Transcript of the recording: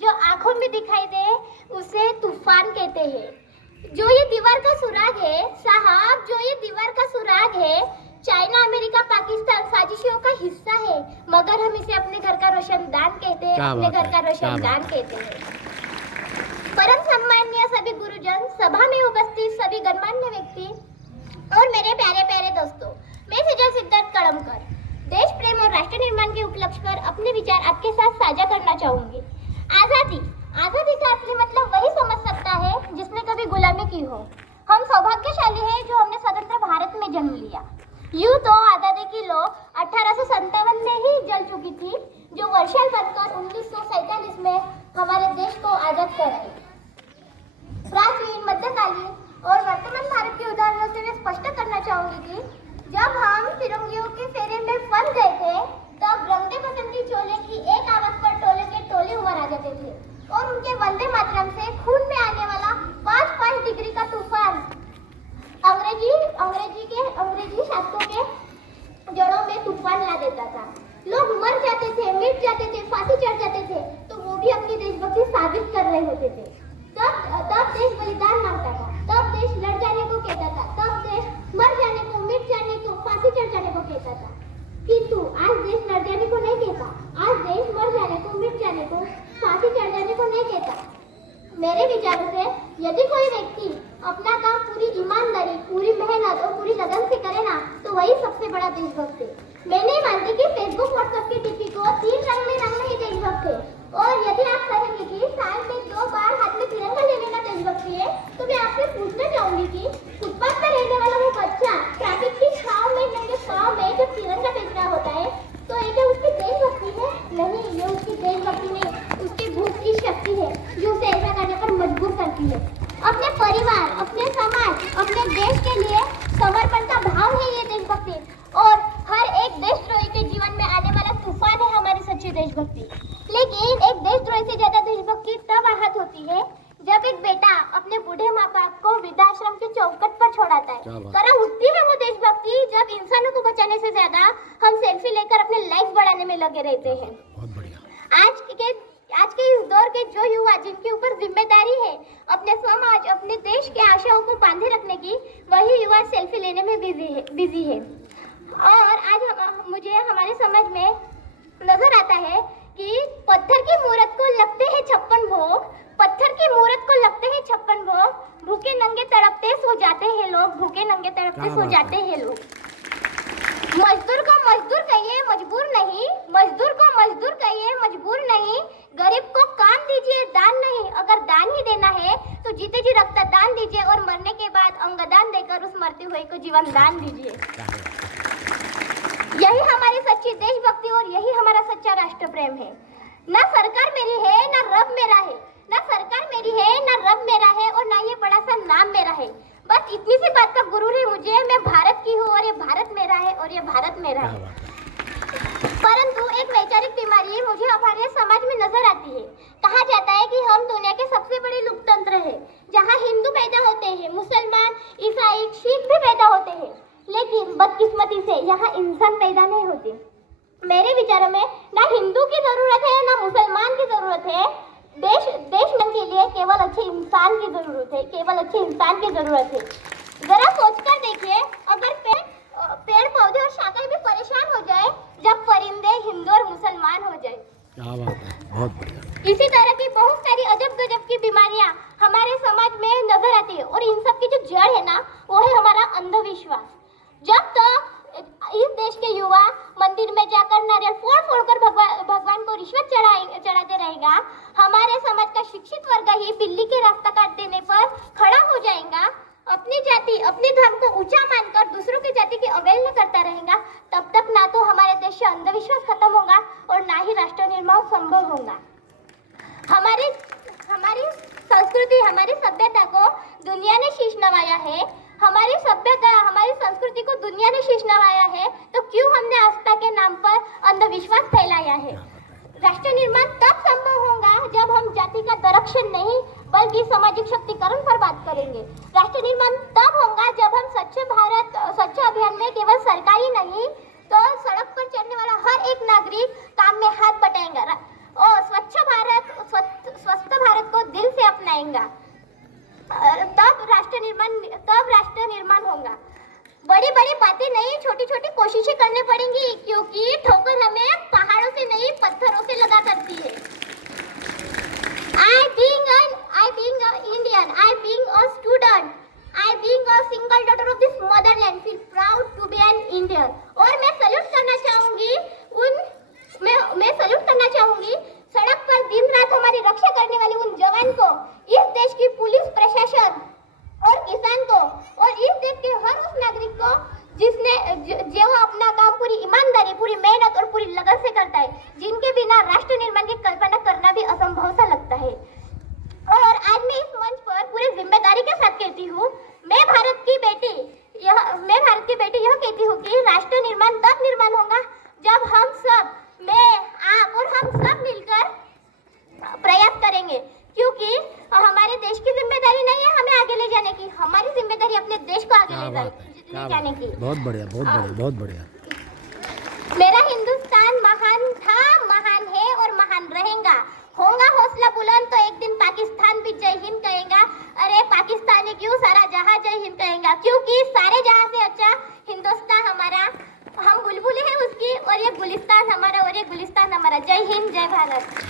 जो आंखों में दिखाई दे उसे तूफान कहते हैं। जो ये दीवार का सुराग है साहब, जो ये दीवार का सुराग है, चाइना, अमेरिका, पाकिस्तान साजिशों का हिस्सा है, मगर हम इसे अपने घर का रोशनदान कहते हैं, अपने घर का रोशनदान कहते हैं। परम सम्माननीय सभी गुरुजन, सभा में उपस्थित सभी गणमान्य व्यक्ति और मेरे प्यारे प्यारे दोस्तों, मैं सुजल सिद्धार्थ कड़मकर देश प्रेम और राष्ट्र निर्माण के उपलक्ष्य पर अपने विचार आपके साथ साझा करना चाहूंगी। आजादी, आजादी का असली मतलब वही समझ सकता है जिसने कभी गुलामी की हो। हम सौभाग्यशाली हैं जो हमने स्वतंत्र भारत में जन्म लिया। यूं तो आजादी की लौ 1857 में ही जल चुकी थी, जो वर्षाल बनकर 1947 में हमारे देश को आजाद कराई। प्राचीन, मध्यकालीन और वर्तमान भारत के उदाहरणों से मैं स्पष्ट करना चाहूंगी कि जब हम फिरंगियों के फेरे में फंस गए थे, तब रंगदे बसंती चोले की एक आवाज पर टोले के टोले उमड़ आ जाते थे और उनके वंदे मातरम से खून में आने वाला 5-5 डिग्री का तूफान अंग्रेजी शासकों के जड़ों में तूफान ला देता था। लोग मर जाते थे, मिट जाते थे, फांसी चढ़ जाते थे, तो वो भी अपनी देशभक्ति साबित कर रहे होते थे। तब देश बलिदान मांगता था, तब देश लड़ जाने को कहता था, तब देश मर जाने को, मिट जाने को, फांसी चढ़ जाने को कहता था। किंतु आज देश लड़ जाने को नहीं कहता, आज देश मर जाने को, मिट जाने को, फांसी चढ़ जाने को नहीं कहता। मेरे विचारों से यदि कोई व्यक्ति अपना काम पूरी ईमानदारी, पूरी मेहनत और पूरी लगन से करे ना, तो वही सबसे बड़ा देशभक्त है। मैं नहीं मानती कि फेसबुक, व्हाट्सएप की डीपी को 3 रंग में रंगना ही देशभक्त है। और यदि आप कहेंगे कि साल में 2 बार हाथ में तिरंगा ले लेना देशभक्ति है, तो मैं आपसे पूछना चाहूंगी कि फुटपाथ पर रहने वाला वो बच्चा ट्रैफिक की छांव में, नंगे पांव में जब तिरंगा बेच रहा होता है, तो ये क्या उसकी देशभक्ति है? नहीं, ये उसकी देशभक्ति नहीं, उसकी भूख की शक्ति है जो उसे ऐसा करने पर मजबूर करती है। अपने परिवार, अपने समाज, अपने देश के लिए समर्पण का भाव है ये देशभक्ति। और हर एक देशद्रोही के जीवन में आने वाला तूफान है हमारी सच्ची देशभक्ति। लेकिन एक देशद्रोही से ज्यादा देशभक्ति तब आहत होती है जब एक बेटा अपने बूढ़े माँ बाप को वृद्धाश्रम के चौखट पर छोड़ाता है। करा उठती है वो देशभक्ति जब इंसानों को बचाने से ज्यादा हम सेल्फी लेकर अपने लाइफ बढ़ाने में लगे रहते हैं। बहुत बढ़िया। आज के इस दौर के जो युवा जिनके ऊपर जिम्मेदारी है अपने समाज, अपने देश के आशाओं को बांधे रखने की, वही युवा सेल्फी लेने में बिजी है। और आज मुझे हमारे समाज में नजर आता है कि पत्थर की मूरत को लगते हैं 56 भोग, पत्थर की मूरत को लगते हैं 56 भोग, भूखे नंगे तड़पते सो जाते हैं लोग, भूखे नंगे तड़पते सो जाते हैं लोग। मजदूर को मजदूर कहिए, मजबूर नहीं, मजदूर को मजदूर कहिए, मजबूर नहीं, गरीब को काम दीजिए, दान नहीं। अगर दान ही देना है तो जीते जी रक्तदान दीजिए और मरने के बाद अंगदान देकर उस मरते हुए को जीवन दान दीजिए। यही हमारी सच्ची देशभक्ति और यही हमारा सच्चा राष्ट्र प्रेम है। ना सरकार मेरी है, ना रब मेरा है, ना सरकार मेरी है, ना रब मेरा है और ना ये बड़ा सा नाम मेरा है। बस इतनी सी बात का गुरूर है मुझे, मैं भारत की हूँ और ये भारत मेरा है और ये भारत मेरा है। परंतु एक वैचारिक बीमारी मुझे हमारे समाज में नजर आती है। कहा जाता है कि हम दुनिया के सबसे बड़े लोकतंत्र हैं, जहाँ हिंदू पैदा होते हैं, मुसलमान, ईसाई, सिख भी पैदा होते हैं, लेकिन बदकिस्मती से यहाँ इंसान पैदा नहीं होते। मेरे विचारों में ना हिंदू की जरूरत है ना मुसलमान की जरूरत है। देश के लिए केवल अच्छे इंसान की जरूरत है, केवल अच्छे इंसान की जरूरत है। जरा सोचकर देखिए, अगर पेड़ पौधे और शाखाएं भी परेशान हो जाए जब परिंदे हिंदू और मुसलमान हो जाए। क्या बात है, बहुत बढ़िया। इसी तरह की बहुत सारी अजब गजब की बीमारियां हमारे समाज में नजर आती है और इन सब की जो जड़ है ना, वो है हमारा अंधविश्वास। जब तक इस देश के युवा मंदिर में जाकर नारियल फोड़ कर भगवान को रिश्वत चढ़ाते रहेगा, हमारे समाज का शिक्षित वर्ग ही बिल्ली के रास्ता काट देने पर खड़ा हो जाएगा, अपनी जाति, अपने धर्म को ऊंचा मानकर दूसरों की जाति की अवहेलना करता रहेगा, तब तक ना तो हमारे देश से अंधविश्वास खत्म होगा और ना ही राष्ट्र निर्माण संभव होगा। हमारी संस्कृति, हमारी सभ्यता को दुनिया ने शीश नवाया है, हमारी सभ्यता, हमारी संस्कृति को दुनिया ने शीश नवाया है, तो क्यों हमने आस्था के नाम पर अंधविश्वास फैलाया है? राष्ट्र निर्माण तब संभव होगा जब हम जाति का संरक्षण नहीं बल्कि सामाजिक शक्तिकरण पर बात करेंगे। राष्ट्र निर्माण तब होगा जब हम स्वच्छ अभियान में केवल सरकारी नहीं तो सड़क पर चलने वाला हर एक नागरिक काम में हाथ बटाएंगे और स्वच्छ भारत क्योंकि ठोकर हमें पहाड़ों से नहीं पत्थरों से लगा करती है। I being a Indian, I being a student, I being a single daughter of this motherland feel proud to be an Indian। और मैं सैल्यूट करना चाहूंगी मैं सैल्यूट करना चाहूंगी सड़क पर दिन रात हमारी रक्षा करने वाले उन जवान को, इस देश की पुलिस प्रशासन और किसान को, और इस देश के हर उस नागरिक को जिसने जो अपना काम पूरी ईमानदारी, पूरी मेहनत और पूरी लगन से करता है, जिनके बिना राष्ट्र निर्माण की कल्पना करना भी असंभव सा लगता है। और आज मैं इस मंच पर पूरी जिम्मेदारी के साथ कहती हूँ, मैं भारत की बेटी यह कहती हूँ कि राष्ट्र निर्माण तब निर्माण होगा जब हम सब, मैं, आप और हम सब मिलकर प्रयास करेंगे, क्योंकि हमारे देश की जिम्मेदारी नहीं है हमें आगे ले जाने की, हमारी जिम्मेदारी अपने देश को आगे ले जाने की। बहुत बढ़िया, बहुत बढ़िया, बहुत बढ़िया। मेरा हिंदुस्तान महान था, महान है और महान रहेगा। होगा हौसला बुलंद तो एक दिन पाकिस्तान भी जय हिंद कहेगा। अरे पाकिस्तानी क्यों, सारा जहां जय हिंद कहेगा, क्योंकि सारे जहां से अच्छा हिंदुस्तान हमारा, हम बुलबुलें हैं उसकी, और ये गुलिस्तान हमारा, और ये गुलिस्तान हमारा। जय हिंद, जय भारत।